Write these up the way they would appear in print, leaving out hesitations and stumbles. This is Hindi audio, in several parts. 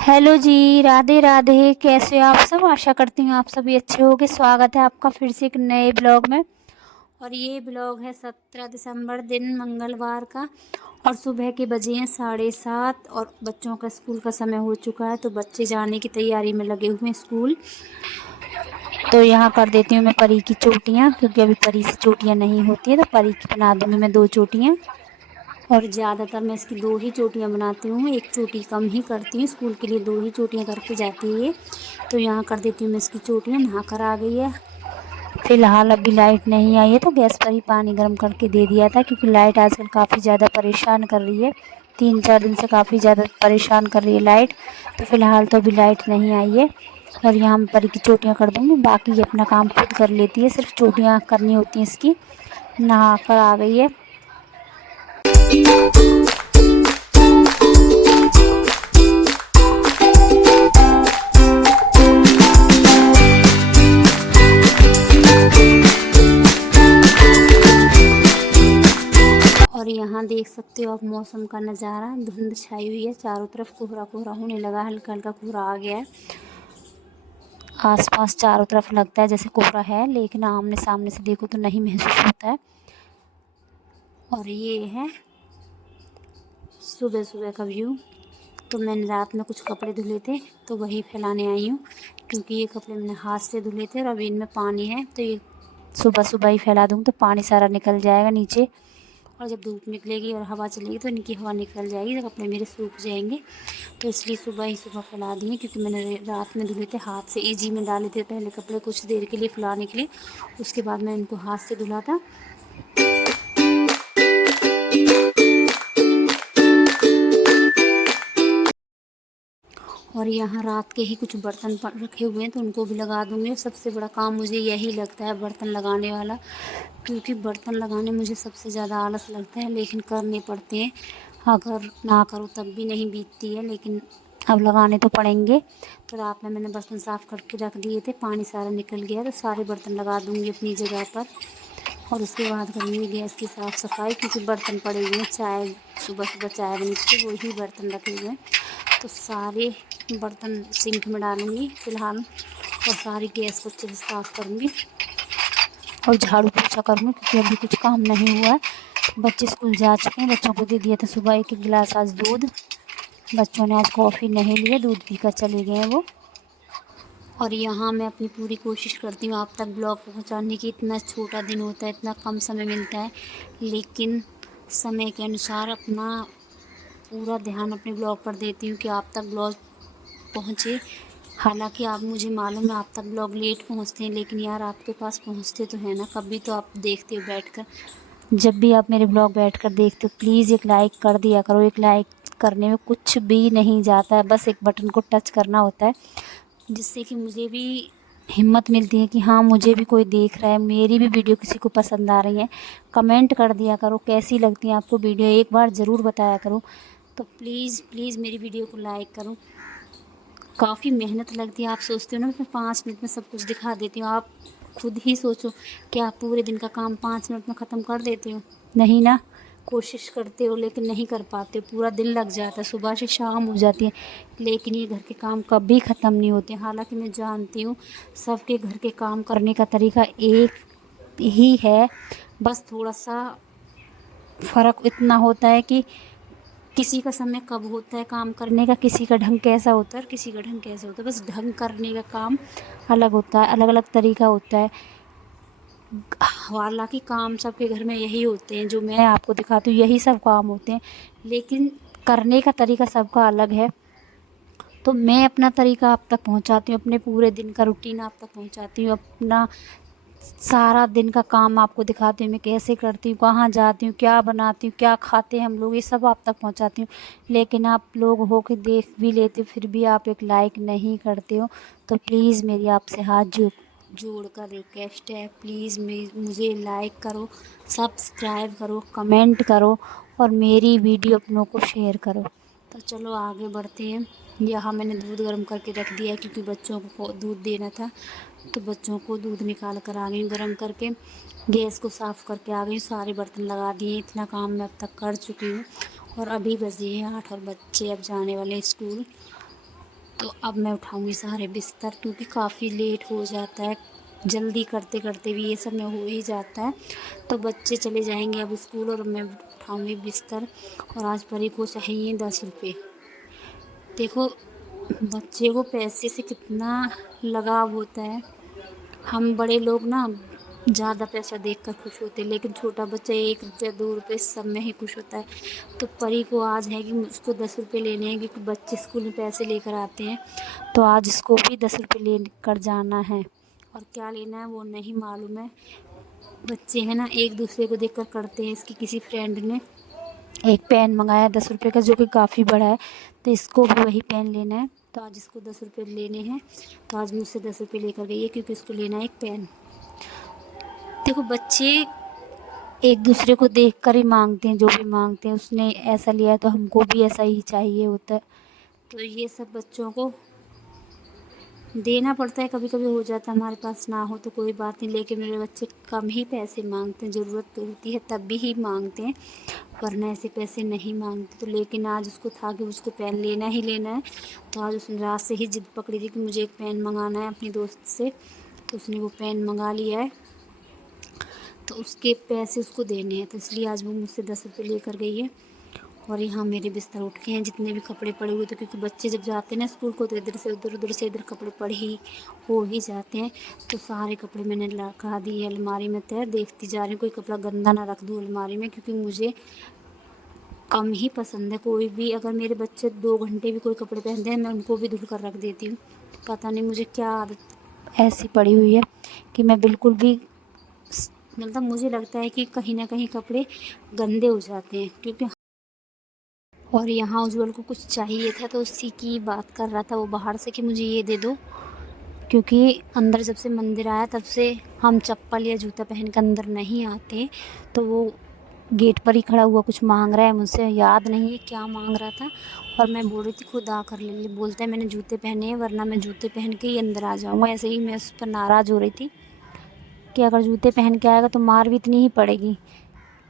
हेलो जी, राधे राधे। कैसे हो आप सब? आशा करती हूँ आप सभी अच्छे होंगे। स्वागत है आपका फिर से एक नए ब्लॉग में। और ये ब्लॉग है 17 दिसंबर दिन मंगलवार का। और सुबह के बजे हैं 7:30 और बच्चों का स्कूल का समय हो चुका है, तो बच्चे जाने की तैयारी में लगे हुए हैं स्कूल। तो यहाँ कर देती हूँ मैं परी की चोटियाँ, क्योंकि अभी परी से चोटियाँ नहीं होती है, तो परी की बना दूँगी मैं 2 चोटियाँ। और ज़्यादातर मैं इसकी 2 ही चोटियाँ बनाती हूँ, एक चोटी कम ही करती हूँ। स्कूल के लिए 2 ही चोटियाँ करके जाती है ये। तो यहाँ कर देती हूँ मैं इसकी चोटियाँ। नहा कर आ गई है। फ़िलहाल अभी लाइट नहीं आई है, तो गैस पर ही पानी गर्म करके दे दिया था, क्योंकि लाइट आजकल काफ़ी ज़्यादा परेशान कर रही है। 3-4 दिन से काफ़ी ज़्यादा परेशान कर रही है लाइट। तो फ़िलहाल तो अभी लाइट नहीं आई है। और यहाँ मैं परी की चोटियाँ कर दूँगी, बाकी ये अपना काम खुद कर लेती है, सिर्फ चोटियाँ करनी होती हैं इसकी। नहा कर आ गई है। और यहाँ देख सकते हो आप मौसम का नज़ारा। धुंध छाई हुई है, चारों तरफ कोहरा कोहरा होने लगा, हल्का हल्का कोहरा आ गया है। आसपास चारों तरफ लगता है जैसे कोहरा है, लेकिन आमने सामने से देखो तो नहीं महसूस होता है। और ये है सुबह सुबह का व्यू। तो मैंने रात में कुछ कपड़े धुले थे, तो वही फैलाने आई हूँ, क्योंकि ये कपड़े मैंने हाथ से धुले थे और अभी इनमें पानी है, तो ये सुबह सुबह ही फैला दूँगी, तो पानी सारा निकल जाएगा नीचे। और जब धूप निकलेगी और हवा चलेगी तो इनकी हवा निकल जाएगी, तो कपड़े मेरे सूख जाएंगे। तो इसलिए सुबह ही सुबह फैला दिए, क्योंकि मैंने रात में धुले थे, हाथ से इजी में डाले थे पहले कपड़े कुछ देर के लिए फुलाने के लिए। उसके बाद मैं इनको हाथ से धुला था। और यहाँ रात के ही कुछ बर्तन रखे हुए हैं, तो उनको भी लगा दूँगी। सबसे बड़ा काम मुझे यही लगता है, बर्तन लगाने वाला, क्योंकि बर्तन लगाने मुझे सबसे ज़्यादा आलस लगता है, लेकिन करने पड़ते हैं। अगर ना करो तब भी नहीं बीतती है, लेकिन अब लगाने तो पड़ेंगे। तो रात में मैंने बर्तन साफ़ करके रख दिए थे, पानी सारा निकल गया, तो सारे बर्तन लगा दूँगी अपनी जगह पर। और उसके बाद करूँगी गैस की साफ़ सफाई, क्योंकि बर्तन पड़े हुए हैं। चाय सुबह सुबह चाय बनी थी, वही बर्तन रखे हुए हैं, तो सारे बर्तन सिंक में डालूँगी फ़िलहाल। और सारी गैस को अच्छे से साफ़ करूँगी और झाड़ू पोछा करूँगी, क्योंकि अभी कुछ काम नहीं हुआ है। बच्चे स्कूल जा चुके हैं, बच्चों को दे दिया था सुबह 1-1 गिलास आज दूध। बच्चों ने आज कॉफ़ी नहीं ली है, दूध पीकर चले गए हैं वो। और यहाँ मैं अपनी पूरी कोशिश करती हूँ आप तक ब्लॉग पहुँचाने की। इतना छोटा दिन होता है, इतना कम समय मिलता है, लेकिन समय के अनुसार अपना पूरा ध्यान अपने ब्लॉग पर देती हूँ कि आप तक ब्लॉग पहुँचे। हालांकि आप मुझे मालूम है आप तक ब्लॉग लेट पहुँचते हैं, लेकिन यार आपके पास पहुँचते तो है ना, कभी तो आप देखते हो बैठकर। जब भी आप मेरे ब्लॉग बैठकर देखते हो, प्लीज़ एक लाइक कर दिया करो। एक लाइक करने में कुछ भी नहीं जाता है, बस एक बटन को टच करना होता है, जिससे कि मुझे भी हिम्मत मिलती है कि हाँ, मुझे भी कोई देख रहा है, मेरी भी वीडियो किसी को पसंद आ रही है। कमेंट कर दिया करो कैसी लगती है आपको वीडियो, एक बार ज़रूर बताया करो। तो प्लीज़ प्लीज़ मेरी वीडियो को लाइक करो। काफ़ी मेहनत लगती है। आप सोचते हो ना मैं 5 मिनट में सब कुछ दिखा देती हूँ, आप खुद ही सोचो कि आप पूरे दिन का काम 5 मिनट में ख़त्म कर देते हो? नहीं ना। कोशिश करते हो लेकिन नहीं कर पाते हो, पूरा दिन लग जाता है, सुबह से शाम हो जाती है, लेकिन ये घर के काम कभी ख़त्म नहीं होते। हालांकि मैं जानती हूँ सबके घर के काम करने का तरीका एक ही है, बस थोड़ा सा फ़र्क इतना होता है कि किसी का समय कब होता है काम करने का, किसी का ढंग कैसा होता है और किसी का ढंग कैसा होता है। बस ढंग करने का काम अलग होता है, अलग अलग तरीका होता है। हालांकि काम सबके घर में यही होते हैं, जो मैं आपको दिखाती हूँ यही सब काम होते हैं, लेकिन करने का तरीका सबका अलग है। तो मैं अपना तरीका आप तक पहुँचाती हूँ, अपने पूरे दिन का रूटीन आप तक पहुँचाती हूँ, अपना सारा दिन का काम आपको दिखाती हूँ मैं कैसे करती हूँ, कहाँ जाती हूँ, क्या बनाती हूँ, क्या खाते हैं हम लोग, ये सब आप तक पहुँचाती हूँ। लेकिन आप लोग हो के देख भी लेते हो, फिर भी आप एक लाइक नहीं करते हो। तो प्लीज़ मेरी आपसे हाथ जोड़ कर रिक्वेस्ट है, प्लीज़ मुझे लाइक करो, सब्सक्राइब करो, कमेंट करो और मेरी वीडियो अपनों को शेयर करो। तो चलो आगे बढ़ते हैं। यहाँ मैंने दूध गर्म करके रख दिया है, क्योंकि बच्चों को दूध देना था, तो बच्चों को दूध निकाल कर आ गई हूँ गर्म करके। गैस को साफ़ करके आ गई हूँ, सारे बर्तन लगा दिए। इतना काम मैं अब तक कर चुकी हूँ। और अभी बजे हैं 8 और बच्चे अब जाने वाले स्कूल। तो अब मैं उठाऊँगी सारे बिस्तर, क्योंकि काफ़ी लेट हो जाता है। जल्दी करते-करते भी ये सब में हो ही जाता है। तो बच्चे चले जाएँगे अब स्कूल और मैं उठाऊँगी बिस्तर। और आज परी को चाहिए 10 रुपए। देखो, बच्चे को पैसे से कितना लगाव होता है। हम बड़े लोग ना ज़्यादा पैसा देखकर खुश होते हैं, लेकिन छोटा बच्चा 1 रुपया 2 रुपए सब में ही खुश होता है। तो परी को आज है कि उसको 10 रुपए लेने हैं, क्योंकि बच्चे स्कूल में पैसे लेकर आते हैं। तो आज इसको भी 10 रुपए लेकर जाना है, और क्या लेना है वो नहीं मालूम है। बच्चे हैं ना, एक दूसरे को देखकर करते हैं। इसकी किसी फ्रेंड ने एक पेन मंगाया 10 रुपए का, जो कि काफ़ी बड़ा है, तो इसको भी वही पेन लेना है। तो आज इसको 10 रुपए लेने हैं, तो आज मुझसे 10 रुपए लेकर गई है, क्योंकि इसको लेना है एक पेन। देखो, बच्चे एक दूसरे को देखकर ही मांगते हैं, जो भी मांगते हैं। उसने ऐसा लिया है तो हमको भी ऐसा ही चाहिए होता है। तो ये सब बच्चों को देना पड़ता है। कभी कभी हो जाता है हमारे पास ना हो तो कोई बात नहीं, लेकिन मेरे बच्चे कम ही पैसे मांगते हैं। ज़रूरत तो होती है तब भी ही मांगते हैं, वरना ऐसे पैसे नहीं मांगते। तो लेकिन आज उसको था कि उसको पेन लेना ही लेना है। तो आज उसने रात से ही ज़िद पकड़ी थी कि मुझे एक पेन मंगाना है अपनी दोस्त से। तो उसने वो पेन मंगा लिया है, तो उसके पैसे उसको देने हैं। तो इसलिए आज वो मुझसे 10 रुपये लेकर गई है। और यहाँ मेरे बिस्तर उठ गए हैं, जितने भी कपड़े पड़े हुए थे, क्योंकि बच्चे जब जाते हैं ना स्कूल को तो इधर से उधर, उधर से इधर कपड़े पड़े ही हो ही जाते हैं। तो सारे कपड़े मैंने लगा दिए अलमारी में तय। देखती जा रही हूँ कोई कपड़ा गंदा ना रख दूँ अलमारी में, क्योंकि मुझे कम ही पसंद है। कोई भी अगर मेरे बच्चे 2 घंटे भी कोई कपड़े पहनते हैं, मैं उनको भी धुल कर रख देती हूँ। पता नहीं मुझे क्या आदत ऐसी पड़ी हुई है कि मैं बिल्कुल भी मतलब मुझे लगता है कि कहीं ना कहीं कपड़े गंदे हो जाते हैं। क्योंकि और यहाँ उज्ज्वल को कुछ चाहिए था, तो उसी की बात कर रहा था वो बाहर से कि मुझे ये दे दो, क्योंकि अंदर जब से मंदिर आया तब से हम चप्पल या जूता पहन कर अंदर नहीं आते। तो वो गेट पर ही खड़ा हुआ कुछ मांग रहा है मुझसे, याद नहीं है क्या मांग रहा था। और मैं बोल रही थी खुद आकर ले ले। बोलता है मैंने जूते पहने हैं, वरना मैं जूते पहन के ही अंदर आ जाऊँगा। ऐसे ही मैं उस पर नाराज़ हो रही थी कि अगर जूते पहन के आएगा तो मार भी इतनी ही पड़ेगी।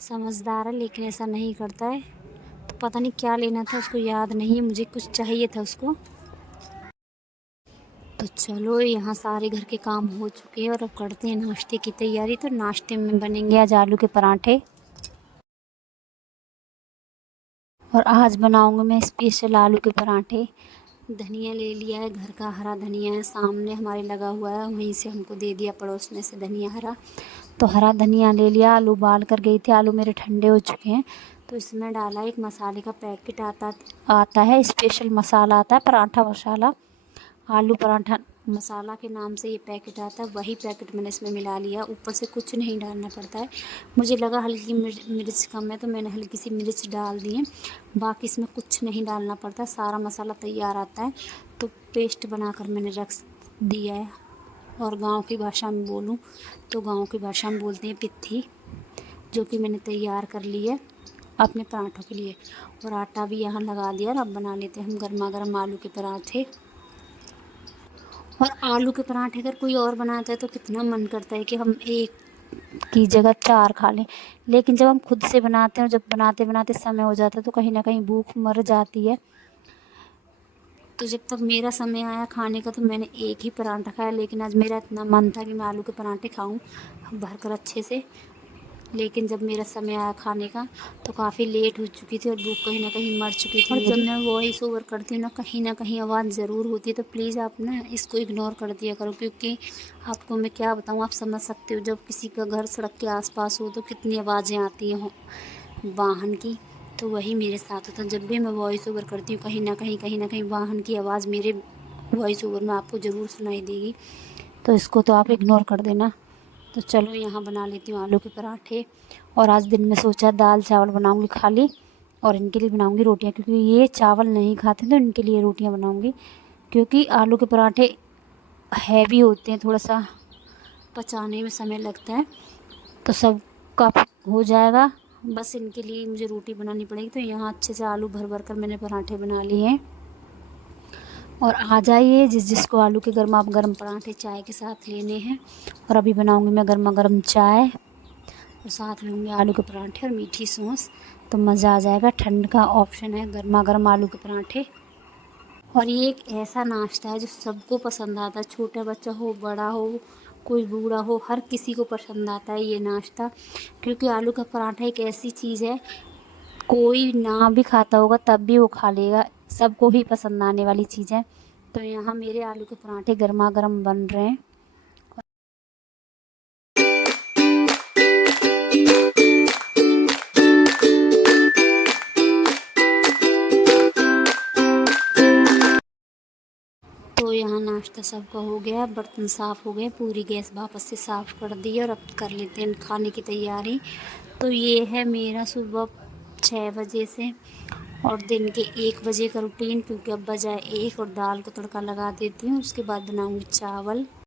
समझदार है, लेकिन ऐसा नहीं करता है। तो पता नहीं क्या लेना था उसको, याद नहीं है। मुझे कुछ चाहिए था उसको। तो चलो, यहाँ सारे घर के काम हो चुके हैं और अब करते हैं नाश्ते की तैयारी। तो नाश्ते में बनेंगे आज आलू के पराठे, और आज बनाऊंगी मैं स्पेशल आलू के पराठे। धनिया ले लिया है, घर का हरा धनिया है, सामने हमारे लगा हुआ है, वहीं से हमको दे दिया पड़ोस में से धनिया हरा। तो हरा धनिया ले लिया। आलू उबाल कर गई थी, आलू मेरे ठंडे हो चुके हैं। तो इसमें डाला एक मसाले का पैकेट आता है, स्पेशल मसाला आता है पराठा मसाला, आलू पराठा मसाला के नाम से ये पैकेट आता है। वही पैकेट मैंने इसमें मिला लिया। ऊपर से कुछ नहीं डालना पड़ता है। मुझे लगा हल्की मिर्च कम है, तो मैंने हल्की सी मिर्च डाल दी है। बाकी इसमें कुछ नहीं डालना पड़ता, सारा मसाला तैयार आता है। तो पेस्ट बनाकर मैंने रख दिया है। और गांव की भाषा में बोलूं तो गांव की भाषा में बोलते हैं पित्थी, जो कि मैंने तैयार कर ली है अपने पराठों के लिए। और आटा भी यहाँ लगा दिया। और अब बना लेते हैं हम गर्मा गर्म आलू के पराठे। और आलू के पराठे अगर कोई और बनाता है तो कितना मन करता है कि हम एक की जगह 4 खा लें। लेकिन जब हम खुद से बनाते हैं और जब बनाते बनाते समय हो जाता है, तो कहीं ना कहीं भूख मर जाती है। तो जब तक मेरा समय आया खाने का, तो मैंने एक ही पराठा खाया। लेकिन आज मेरा इतना मन था कि मैं आलू के पराठे खाऊं भर कर अच्छे से। लेकिन जब मेरा समय आया खाने का, तो काफ़ी लेट हो चुकी थी और भूख कहीं ना कहीं मर चुकी थी। और जब मैं वॉइस ओवर करती हूँ ना कहीं आवाज़ ज़रूर होती है। तो प्लीज़ आप ना इसको इग्नोर कर दिया करो, क्योंकि आपको मैं क्या बताऊँ, आप समझ सकते हो जब किसी का घर सड़क के आसपास हो तो कितनी आवाज़ें आती हैं वाहन की। तो वही मेरे साथ होता है। जब भी मैं वॉइस ओवर करती हूँ, कहीं ना कहीं वाहन की आवाज़ मेरे वॉइस ओवर में आपको ज़रूर सुनाई देगी। तो इसको तो आप इग्नोर कर देना। तो चलो, यहाँ बना लेती हूँ आलू के पराठे। और आज दिन में सोचा दाल चावल बनाऊँगी खाली, और इनके लिए बनाऊँगी रोटियाँ, क्योंकि ये चावल नहीं खाते तो इनके लिए रोटियाँ बनाऊँगी। क्योंकि आलू के पराठे हैवी होते हैं, थोड़ा सा पचाने में समय लगता है। तो सब का हो जाएगा, बस इनके लिए मुझे रोटी बनानी पड़ेगी। तो यहाँ अच्छे से आलू भर भर कर मैंने पराठे बना लिए हैं। और आ जाइए जिसको आलू के गर्मा गर्म पराठे चाय के साथ लेने हैं। और अभी बनाऊंगी मैं गर्मा गर्म चाय, और साथ लूँगी आलू के पराठे और मीठी सॉस। तो मज़ा आ जाएगा। ठंड का ऑप्शन है गर्मा गर्म आलू के पराठे। और ये एक ऐसा नाश्ता है जो सबको पसंद आता है, छोटा बच्चा हो, बड़ा हो, कोई बूढ़ा हो, हर किसी को पसंद आता है ये नाश्ता। क्योंकि आलू का पराठा एक ऐसी चीज़ है, कोई ना भी खाता होगा तब भी वो खा लेगा, सबको ही पसंद आने वाली चीज़ है। तो यहाँ मेरे आलू के पराठे गरमा-गरम बन रहे हैं। तो यहाँ नाश्ता सबका हो गया, बर्तन साफ़ हो गए, पूरी गैस वापस से साफ़ कर दी है और अब कर लेते हैं खाने की तैयारी। तो ये है मेरा सुबह 6 बजे से और दिन के 1 बजे का रूटीन, क्योंकि अब बजा है 1 और दाल को तड़का लगा देती हूँ, उसके बाद बनाऊँगी चावल।